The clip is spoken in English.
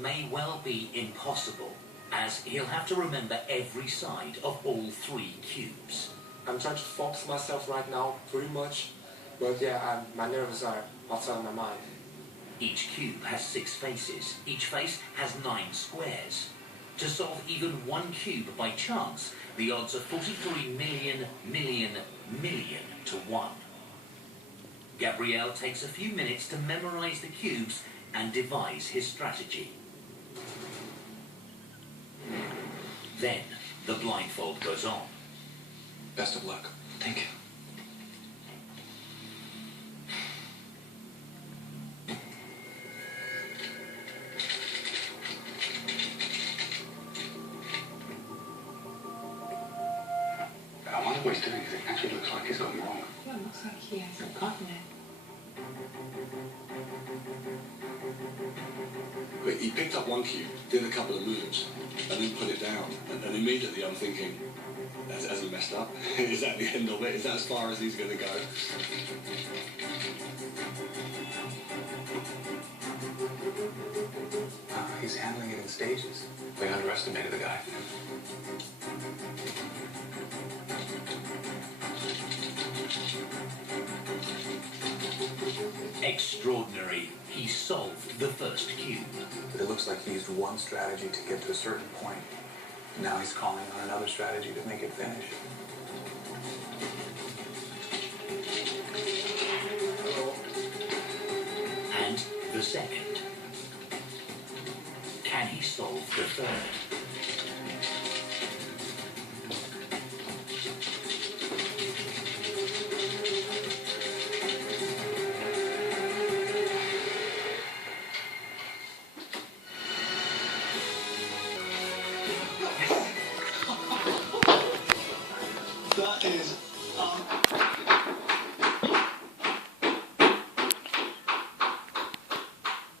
may well be impossible, as he'll have to remember every side of all 3 cubes. I'm trying to focus myself right now pretty much, but yeah, my nerves are outside of my mind. Each cube has 6 faces. Each face has 9 squares. To solve even 1 cube by chance, the odds are 43 million to 1. Gabriel takes a few minutes to memorize the cubes and devise his strategy. Then, the blindfold goes on. Best of luck. Thank you. I wonder what he's doing, because it actually looks like he's gone wrong. Well, it looks like he hasn't gotten it. But he picked up 1 cube, did a couple of moves, and then put it down. And immediately I'm thinking, has he messed up? Is that the end of it? Is that as far as he's going to go? He's handling it in stages. We underestimated the guy. Extraordinary. He solved the first cube. But it looks like he used one strategy to get to a certain point. Now he's calling on another strategy to make it finish. And the second. Can he solve the third? That is